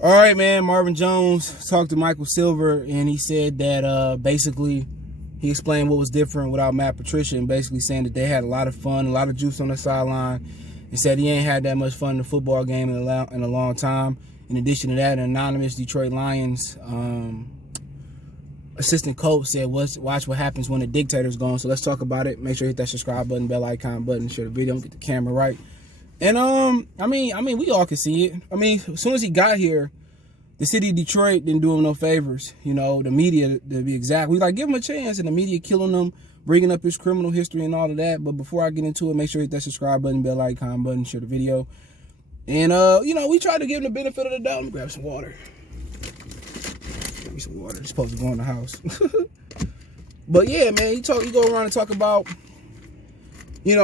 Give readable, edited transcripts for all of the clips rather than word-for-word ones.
All right, man. Marvin Jones talked to Michael Silver, and he said that basically he explained what was different without Matt Patricia, and basically saying that they had a lot of fun, a lot of juice on the sideline, and said he ain't had that much fun in a football game in a long time. In addition to that, an anonymous Detroit Lions assistant coach said, watch what happens when the Dictator's gone. So let's talk about it. Make sure you hit that subscribe button, bell icon button, share the video, get the camera right. And I mean, we all can see it. I mean, as soon as he got here, the city of Detroit didn't do him no favors. You know, the media, to be exact. We give him a chance, and the media killing him, bringing up his criminal history and all of that. But before I get into it, make sure you hit that subscribe button, bell icon button, share the video. And we tried to give him the benefit of the doubt. Let me grab some water. Give me some water. It's supposed to go in the house. But yeah, man, you go around and talk about, we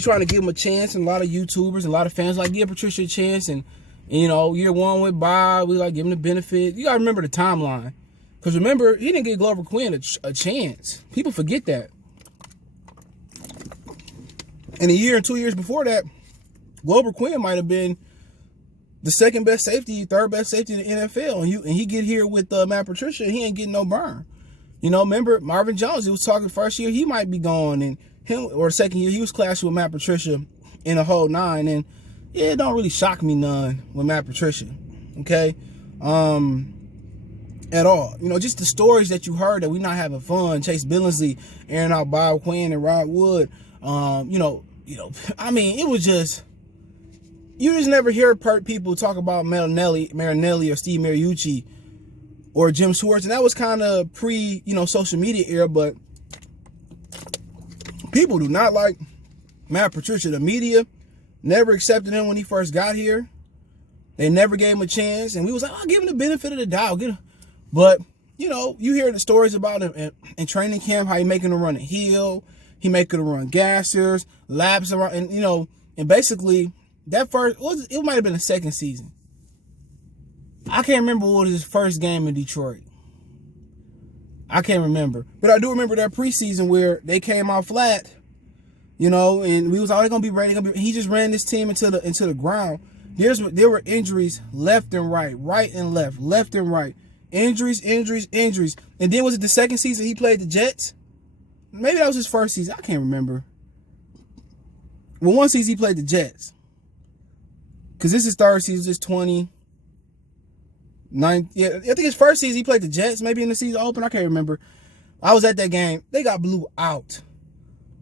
trying to give him a chance, and a lot of YouTubers, a lot of fans give Patricia a chance, and year one went by, we give him the benefit. You gotta remember the timeline, because remember, he didn't get Glover Quinn a chance. People forget that. And a year and 2 years before that, Glover Quinn might have been the second best safety, third best safety in the NFL, and he get here with Matt Patricia, he ain't getting no burn. Remember Marvin Jones? He was talking first year he might be gone, and him, or second year, he was clashing with Matt Patricia in a whole nine. And yeah, it don't really shock me none with Matt Patricia, okay? At all. Just the stories that you heard that we not having fun. Chase Billingsley airing out Bob Quinn and Rod Wood. I mean, it was just, you just never hear people talk about Marinelli or Steve Mariucci or Jim Schwartz, and that was kind of pre, social media era. But people do not like Matt Patricia. The media never accepted him when he first got here. They never gave him a chance, and we was like, "I'll give him the benefit of the doubt." But you hear the stories about him in training camp, how he making him run a hill, he making him run gassers, laps around, and basically that it might have been the second season. I can't remember what was his first game in Detroit. I can't remember. But I do remember that preseason where they came out flat, and we was all going to be ready. He just ran this team into the ground. There were injuries left and right and left and right. Injuries. And then was it the second season he played the Jets? Maybe that was his first season. I can't remember. Well, one season he played the Jets. Because this is third season, this is 20. Yeah, I think his first season he played the Jets, maybe in the season open. I can't remember. I was at that game. They got blew out.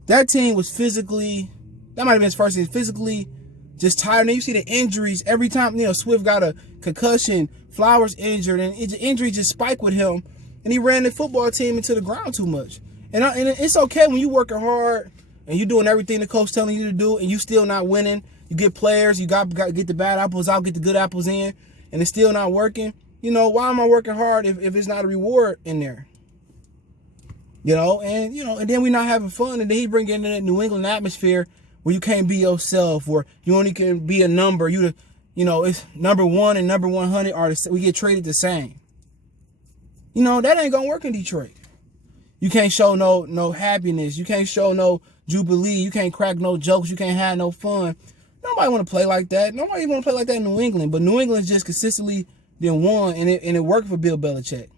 That team was physically, that might have been his first season, physically just tired. And you see the injuries every time. Swift got a concussion, Flowers injured, and injury just spiked with him. And he ran the football team into the ground too much. And it's okay when you working hard and you doing everything the coach telling you to do, and you still not winning. You get players, you got to get the bad apples out, get the good apples in, and it's still not working. Why am I working hard if it's not a reward in there? And then we not having fun, and then he bring in that New England atmosphere where you can't be yourself, or you only can be a number. It's number one and number 100 we get traded the same. That ain't gonna work in Detroit. You can't show no happiness. You can't show no jubilee. You can't crack no jokes. You can't have no fun. Nobody want to play like that. Nobody want to play like that in New England. But New England just consistently then won, and it worked for Bill Belichick.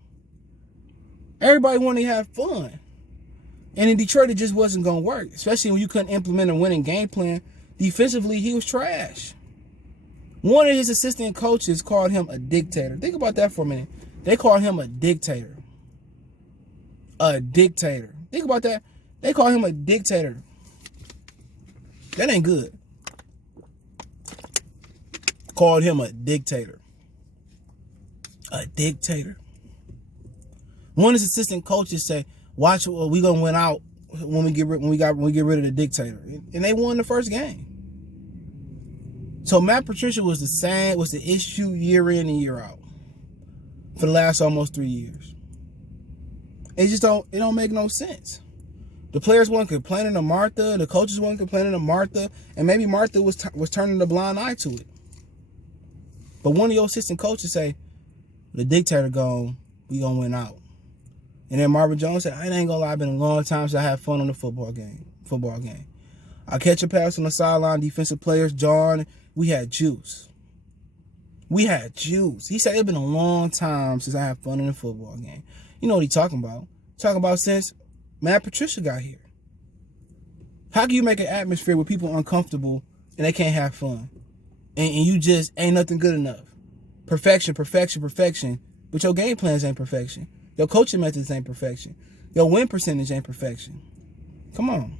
Everybody wanted to have fun. And in Detroit, it just wasn't going to work, especially when you couldn't implement a winning game plan. Defensively, he was trash. One of his assistant coaches called him a dictator. Think about that for a minute. They called him a dictator. A dictator. Think about that. They call him a dictator. That ain't good. Called him a dictator. A dictator. One of his assistant coaches say, "Watch, we gonna win out when we get rid of the dictator," and they won the first game. So Matt Patricia was the issue year in and year out for the last almost 3 years. It don't make no sense. The players weren't complaining to Martha, the coaches weren't complaining to Martha, and maybe Martha was turning a blind eye to it. But one of your assistant coaches say, "The dictator gone, we gonna win out." And then Marvin Jones said, "I ain't gonna lie, it's been a long time since I had fun on the football game. I catch a pass on the sideline, defensive players, John, we had juice. We had juice. He said it's been a long time since I had fun in a football game. You know what he talking about? Talking about since Patricia got here. How can you make an atmosphere where people are uncomfortable and they can't have fun? And you just ain't nothing good enough. Perfection, perfection, perfection. But your game plans ain't perfection. Your coaching methods ain't perfection. Your win percentage ain't perfection. Come on.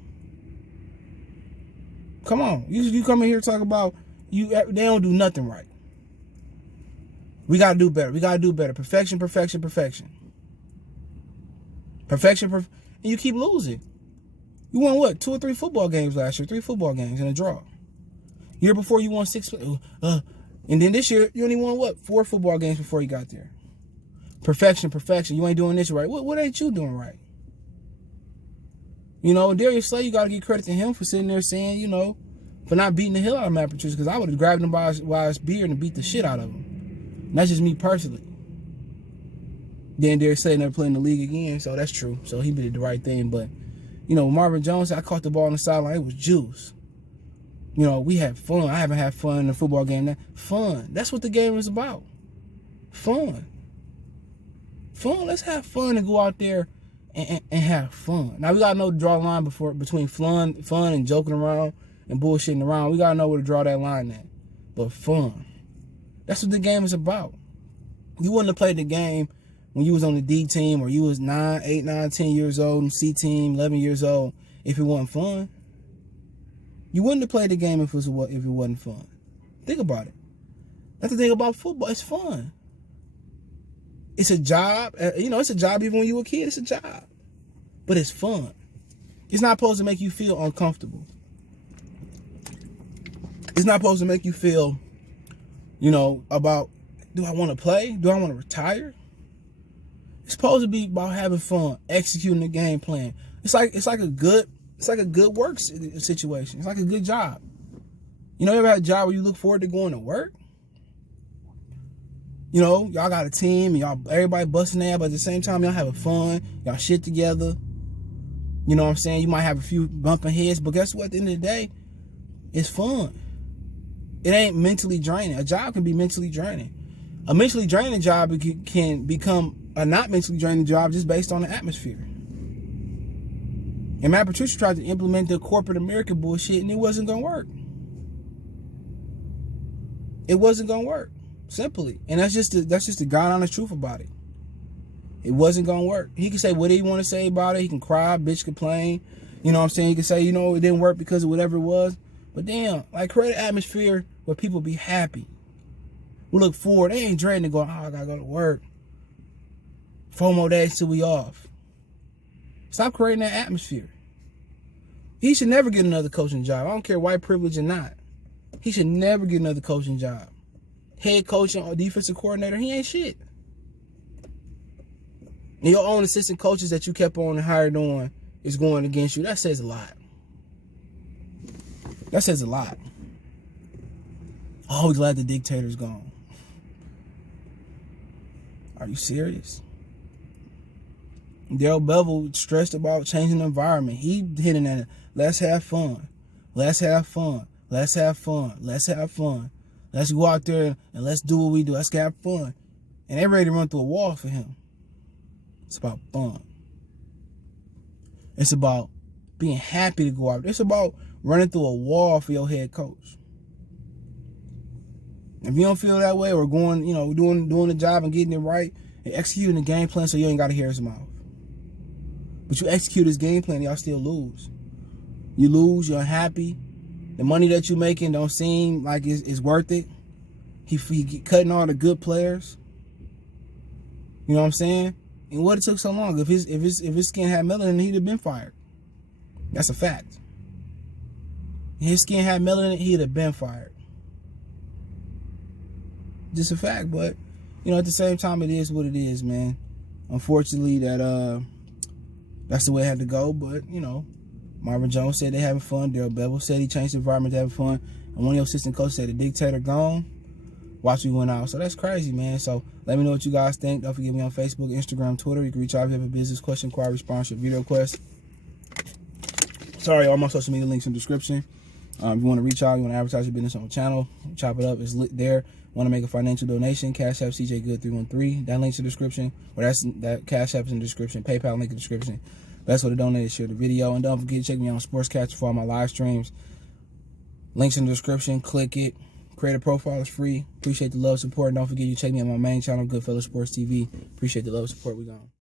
Come on. You come in here and talk about they don't do nothing right. We got to do better. We got to do better. Perfection, perfection, perfection. Perfection, and you keep losing. You won what? 2 or 3 football games last year. 3 football games and a draw. Year before you won 6. And then this year, you only won what? 4 football games before you got there. Perfection, perfection. You ain't doing this right. What ain't you doing right? You know, Darius Slay, you got to give credit to him for sitting there saying, you know, for not beating the hell out of Matt Patricia, because I would have grabbed him by his beard and beat the shit out of him. And that's just me personally. Then Darius Slay never played in the league again, so that's true. So he did the right thing. But, you know, Marvin Jones, I caught the ball on the sideline. It was juice. You know, we had fun. I haven't had fun in a football game. Fun. That's what the game is about. Fun. Fun. Let's have fun and go out there and have fun. Now, we got to know to draw a line between fun and joking around and bullshitting around. We got to know where to draw that line at. But fun. That's what the game is about. You wouldn't have played the game when you was on the D team or you was 8, 9, 10 years old, and C team, 11 years old, if it wasn't fun. You wouldn't have played the game if it wasn't fun. Think about it. That's the thing about football. It's fun. It's a job. You know, it's a job even when you were a kid. It's a job. But it's fun. It's not supposed to make you feel uncomfortable. It's not supposed to make you feel, you know, about, do I want to play? Do I want to retire? It's supposed to be about having fun, executing the game plan. It's like a good work situation. It's like a good job. You know, you ever had a job where you look forward to going to work? You know, y'all got a team, and everybody busting their ass, but at the same time, y'all having fun, y'all shit together. You know what I'm saying? You might have a few bumping heads, but guess what? At the end of the day, it's fun. It ain't mentally draining. A job can be mentally draining. A mentally draining job can become a not mentally draining job just based on the atmosphere. And Matt Patricia tried to implement the corporate America bullshit, and it wasn't going to work. It wasn't going to work. Simply. And that's just the God-honest truth about it. It wasn't going to work. He can say whatever he want to say about it. He can cry, bitch, complain. You know what I'm saying? He can say, you know, it didn't work because of whatever it was. But damn, like, create an atmosphere where people be happy. We look forward. They ain't dreading to go, I got to go to work. 4 more days till we off. Stop creating that atmosphere. He should never get another coaching job. I don't care white privilege or not. He should never get another coaching job. Head coach or defensive coordinator, he ain't shit. And your own assistant coaches that you kept on and hired on is going against you. That says a lot. That says a lot. Oh, glad the dictator's gone. Are you serious? Daryl Bevel stressed about changing the environment. He hitting at it. Let's have fun. Let's have fun. Let's have fun. Let's have fun. Let's go out there and let's do what we do. Let's have fun. And they're ready to run through a wall for him. It's about fun. It's about being happy to go out there. It's about running through a wall for your head coach. If you don't feel that way, or going, you know, doing the job and getting it right and executing the game plan so you ain't got to hear his mouth. But you execute his game plan, y'all still lose. You lose, you're unhappy. The money that you're making don't seem like it's worth it. He cutting all the good players. You know what I'm saying? And what it took so long? If his skin had melanin, he'd have been fired. That's a fact. If his skin had melanin, he'd have been fired. Just a fact, but you know, at the same time, it is what it is, man. Unfortunately, that's the way it had to go. But you know, Marvin Jones said they having fun. Daryl Bevel said he changed the environment to have fun. And one of your assistant coaches said the dictator gone. Watch we went out. So that's crazy, man. So let me know what you guys think. Don't forget me on Facebook, Instagram, Twitter. You can reach out if you have a business question, inquiry, sponsorship, video request. Sorry, all my social media links in the description. If you want to reach out, you want to advertise your business on the channel, chop it up, it's lit there. Want to make a financial donation, Cash App CJ Good 313. That link's in the description, or that Cash App is in the description, PayPal link in the description. Best way to donate is share the video. And don't forget to check me out on Sportscastr for all my live streams. Links in the description, click it. Create a profile, it's free. Appreciate the love, support, and don't forget you check me out on my main channel, Goodfellas Sports TV. Appreciate the love, support, we gone.